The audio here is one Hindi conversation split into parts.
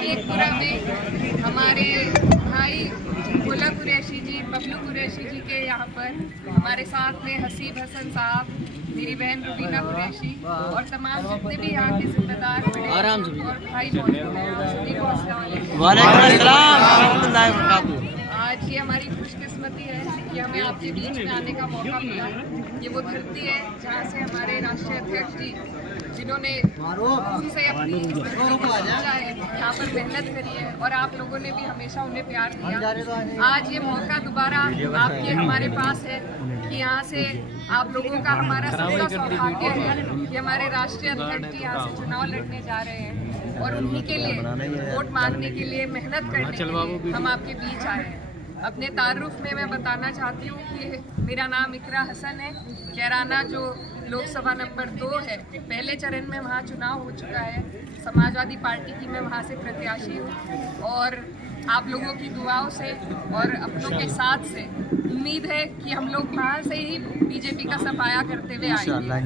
शेखपुरा में हमारे भाई गोला कुरैशी जी, बबलू कुरैशी जी के यहाँ पर हमारे साथ में हसीब हसन साहब, मेरी बहन रुबीना कुरैशी और तमाम जितने भी यहाँ के जिम्मेदार और भाई मौजूद हैं, आप सभी को अस्सलाम वालेकुम। आज ये हमारी खुशकिस्मती है कि हमें आपके बीच में आने का मौका मिला। ये वो धरती है जहाँ से हमारे राष्ट्रीय अध्यक्ष जी, जिन्होंने उनसे अपनी यहाँ पर मेहनत करी है और आप लोगों ने भी हमेशा उन्हें प्यार दिया। आज ये मौका दोबारा आपके हमारे पास है कि यहाँ से आप लोगों का, हमारा सबका सौभाग्य है कि हमारे राष्ट्रीय अध्यक्ष जी यहाँ से चुनाव लड़ने जा रहे हैं और उन्हीं के लिए वोट मांगने के लिए, मेहनत करने के लिए हम आपके बीच आए हैं। अपने तारुफ में मैं बताना चाहती हूँ कि मेरा नाम इकरा हसन है। कैराना जो लोकसभा नंबर 2 है, पहले चरण में वहाँ चुनाव हो चुका है। समाजवादी पार्टी की मैं वहाँ से प्रत्याशी हूँ और आप लोगों की दुआओं से और अपनों के साथ से उम्मीद है कि हम लोग वहाँ से ही बीजेपी का सफाया करते हुए आएंगे।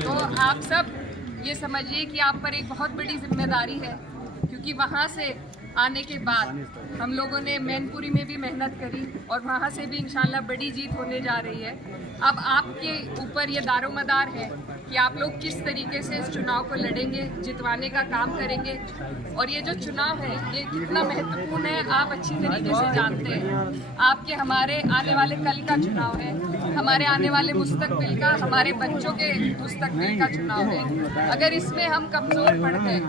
तो आप सब ये समझिए कि आप पर एक बहुत बड़ी जिम्मेदारी है, क्योंकि वहाँ से आने के बाद हम लोगों ने मैनपुरी में भी मेहनत करी और वहाँ से भी इंशाल्लाह बड़ी जीत होने जा रही है। अब आपके ऊपर ये दारोमदार है कि आप लोग किस तरीके से इस चुनाव को लड़ेंगे, जितवाने का काम करेंगे। और ये जो चुनाव है ये कितना महत्वपूर्ण है आप अच्छी तरीके से जानते हैं। आपके हमारे आने वाले कल का चुनाव है, हमारे आने वाले मुस्तकबिल का, हमारे बच्चों के मुस्तकबिल का चुनाव है। अगर इसमें हम कमज़ोर पड़ गए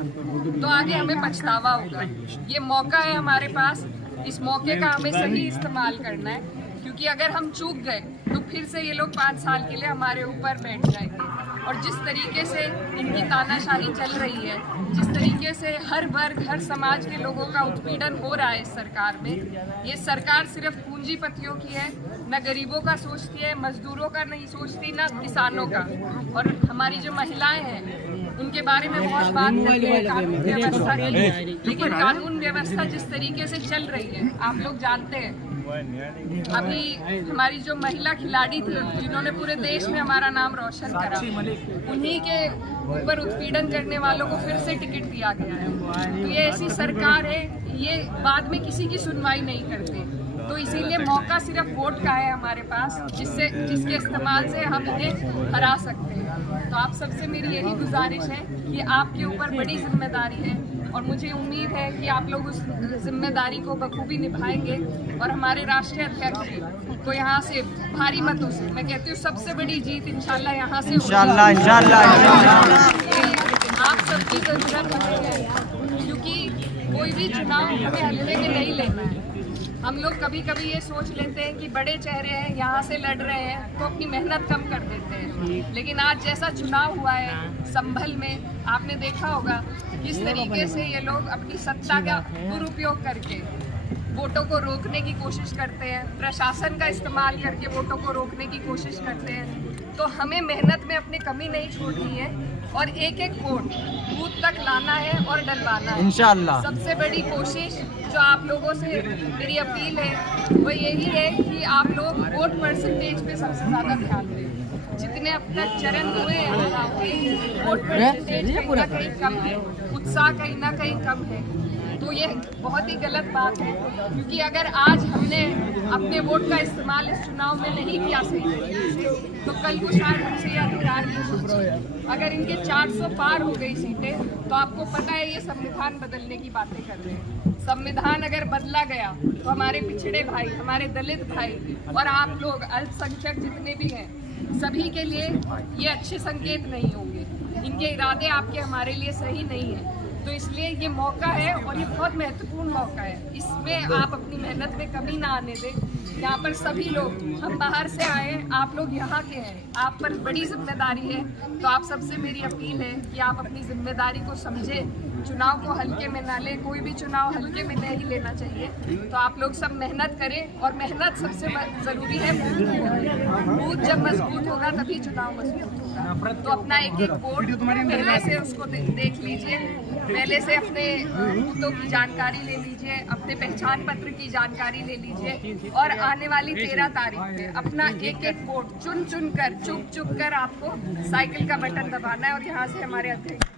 तो आगे हमें पछतावा होगा। ये मौका है हमारे पास, इस मौके का हमें सही इस्तेमाल करना है, क्योंकि अगर हम चूक गए तो फिर से ये लोग 5 साल के लिए हमारे ऊपर बैठ जाएंगे। और जिस तरीके से इनकी तानाशाही चल रही है, जिस तरीके से हर वर्ग, हर समाज के लोगों का उत्पीड़न हो रहा है इस सरकार में, ये सरकार सिर्फ पूंजीपतियों की है, न गरीबों का सोचती है, मजदूरों का नहीं सोचती, न किसानों का। और हमारी जो महिलाएं हैं उनके बारे में बहुत बात करते हैं कानून व्यवस्था की, लेकिन कानून व्यवस्था जिस तरीके से चल रही है आप लोग जानते हैं। अभी हमारी जो महिला खिलाड़ी थी जिन्होंने पूरे देश में हमारा नाम रोशन करा, उन्हीं के ऊपर उत्पीड़न करने वालों को फिर से टिकट दिया गया है। तो ये ऐसी सरकार है, ये बाद में किसी की सुनवाई नहीं करते। तो इसीलिए मौका सिर्फ वोट का है हमारे पास, जिसके इस्तेमाल से हम इन्हें हरा सकते हैं। तो आप सबसे मेरी यही गुजारिश है कि आपके ऊपर बड़ी जिम्मेदारी है और मुझे उम्मीद है कि आप लोग उस जिम्मेदारी को बखूबी निभाएंगे और हमारे राष्ट्रीय अध्यक्ष को यहाँ से भारी मतों से, मैं कहती हूँ सबसे बड़ी जीत इंशाल्लाह यहाँ से आप सबकी जरूरत है, क्योंकि कोई भी चुनाव हमें हल्के में नहीं लेना है। हम लोग कभी कभी ये सोच लेते हैं कि बड़े चेहरे हैं यहाँ से लड़ रहे हैं तो अपनी मेहनत कम कर देते हैं, लेकिन आज जैसा चुनाव हुआ है संभल में, आपने देखा होगा किस तरीके से ये लोग अपनी सत्ता का दुरुपयोग करके वोटों को रोकने की कोशिश करते हैं, प्रशासन का इस्तेमाल करके वोटों को रोकने की कोशिश करते हैं। तो हमें मेहनत में अपनी कमी नहीं छोड़नी है और एक एक वोट बूथ तक लाना है और डलवाना है इंशाअल्लाह। सबसे बड़ी कोशिश जो आप लोगों से मेरी अपील है वो यही है कि आप लोग वोट परसेंटेज पे सबसे ज़्यादा ध्यान दें। जितने अब तक चरण हुए हैं वोट परसेंटेज कहीं ना कहीं कम है, उत्साह कहीं ना कहीं कम है। तो ये बहुत ही गलत बात है, क्योंकि अगर आज हमने अपने वोट का इस्तेमाल इस चुनाव में नहीं किया सही तरीके से, तो कल को शायद हमसे ये अधिकार नहीं। अगर इनके 400 पार हो गई सीटें तो आपको पता है ये संविधान बदलने की बातें कर रहे हैं। संविधान अगर बदला गया तो हमारे पिछड़े भाई, हमारे दलित भाई और आप लोग अल्पसंख्यक जितने भी हैं, सभी के लिए ये अच्छे संकेत नहीं होंगे। इनके इरादे आपके हमारे लिए सही नहीं है। तो इसलिए ये मौका है और ये बहुत महत्वपूर्ण मौका है, इसमें आप अपनी मेहनत में कमी ना आने दें। यहाँ पर सभी लोग, हम बाहर से आए, आप लोग यहाँ के हैं, आप पर बड़ी जिम्मेदारी है। तो आप सबसे मेरी अपील है कि आप अपनी जिम्मेदारी को समझें, चुनाव को हल्के में ना लें। कोई भी चुनाव हल्के में नहीं लेना चाहिए। तो आप लोग सब मेहनत करें और मेहनत सबसे ज़रूरी है। बूथ जब मजबूत होगा तभी चुनाव मजबूत होगा। तो अपना एक एक वोट पहले से उसको देख लीजिए, पहले से अपने बूथों की जानकारी ले लीजिए, अपने पहचान पत्र की जानकारी ले लीजिए और आने वाली 13 तारीख में अपना एक एक वोट चुन चुन कर, चुप चुप कर आपको साइकिल का बटन दबाना है और यहाँ से हमारे अध्यक्ष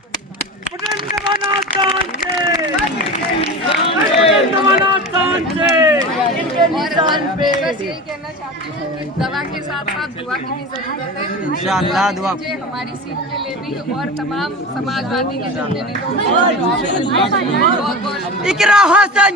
और बस यही कहना चाहती हूँ कि दवा के साथ साथ दुआ की जरूरत है। इंशाअल्लाह दुआ हमारी सीट के लिए भी और तमाम समाजवादी के जितने भी लोग हैं, बहुत बहुत इकरा हसन।